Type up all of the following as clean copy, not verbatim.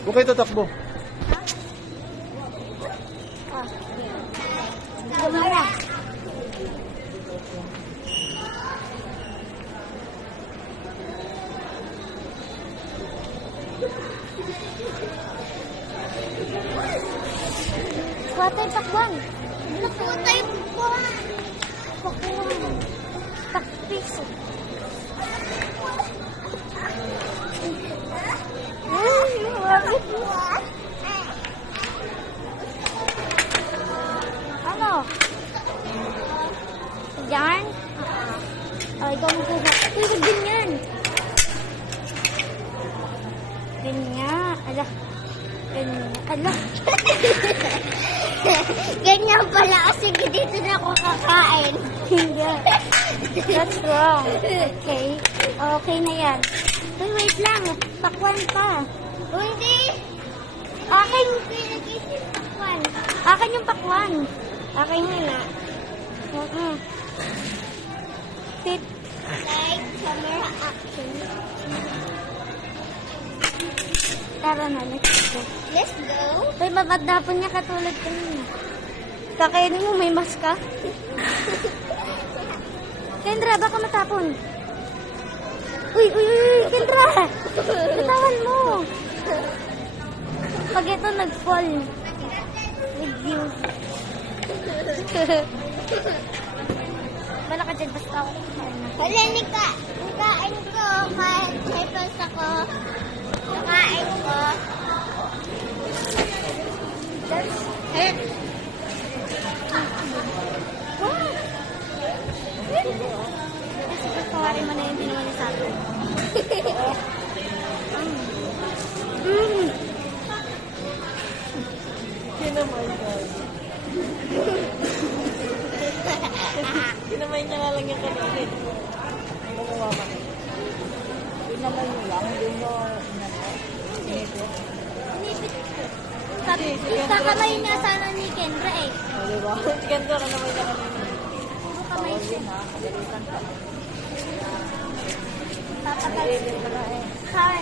Huwag kayo tatakbo. Gumara. Kuha tayo pakwan. Nakuha tayo pakwan. Pakwan. Takpiso. Ano? Yan? Ay, ikaw magkuha. Uy, wag ganyan. Ganyan. Ala. Ganyan. Ala. Ganyan pala kasi dito na ako kakain. Hindi. That's wrong. Okay. Okay na yan. Uy, wait lang. Pakwan pa. Uy, hindi. Akin. Pakwan. Akin yung pakwan. Akin yun na. Tip. Like camera action. Tara na, let's go. Let's go? Uy, mamadapon niya katulad kanina. Kakainin mo, may mask ka? Kendra, baka matapon. Uy, Kendra! Bitawan mo. Pag ito nag-fall with you. Wala ka dyan, basta ako. Wala, nikain ko. Kahit ako. Nakain ko. That's it. Sige, kawarin mo na yung ginawa niya sa akin. Kinamay niya nga lang yung kanilin. Gumawa ka na. Kinamay niyo lang, hindi mo inipit. Kakamay niya sana ni Kendra eh. O, diba? Ganda ka naman niya kanina. Puro kamay siya. Kadalitan ka. Papatay. Hi.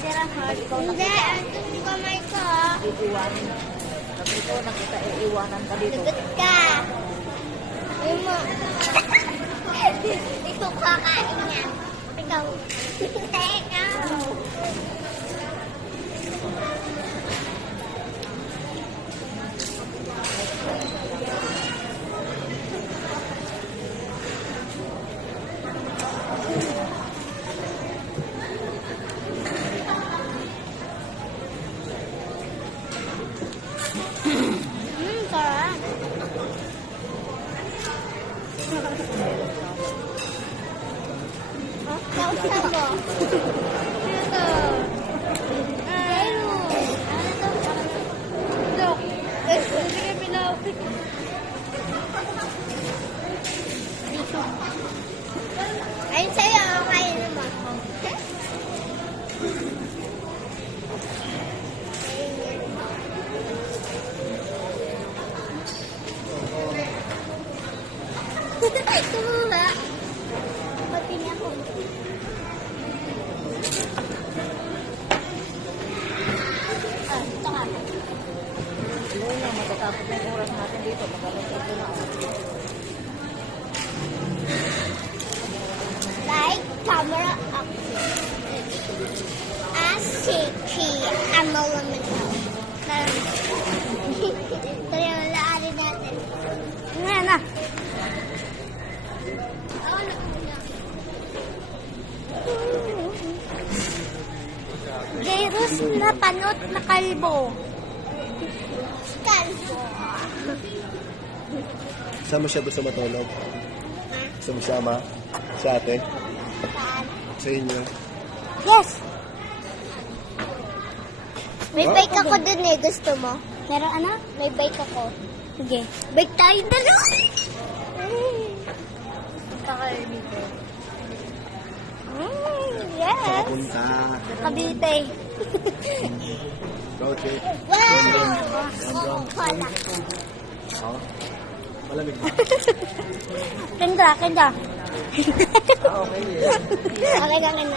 Sira hard. Hindi, ito yung kamay ko. Iiwanan. Sabi ko, nakita iiwanan ka dito. Lagot ka. Ayun mo. Ito kakain niya. Ikaw. Ikaw. Sarap. Kausap mo. Ito. Ano? Ano to? Look. Sige, pilaw. Dito. Ayun sa'yo. Okay naman. Tumula. Pati niya ako. Ito ka. Ano na, matatapos na yung oras natin dito. Magkakaroon na ako. Like camera action. Asiki. Ang malaman ko. Tara, lalaarin natin. Nga na. Jairus na panot na kalbo. Kalbo. Saan mo siya gusto matulog? Gusto mo siya, ma? Sa ate? Sa inyo? Yes. May bike ako dun eh. Gusto mo? Meron ano? May bike ako. Sige. Bike tayo dalawa. Kakal dito. Yes. Papunta. Cavite. Rote. Wow! Wala. Oh. Malamig ba? Kenda. Okay, yeah. Okay ka na.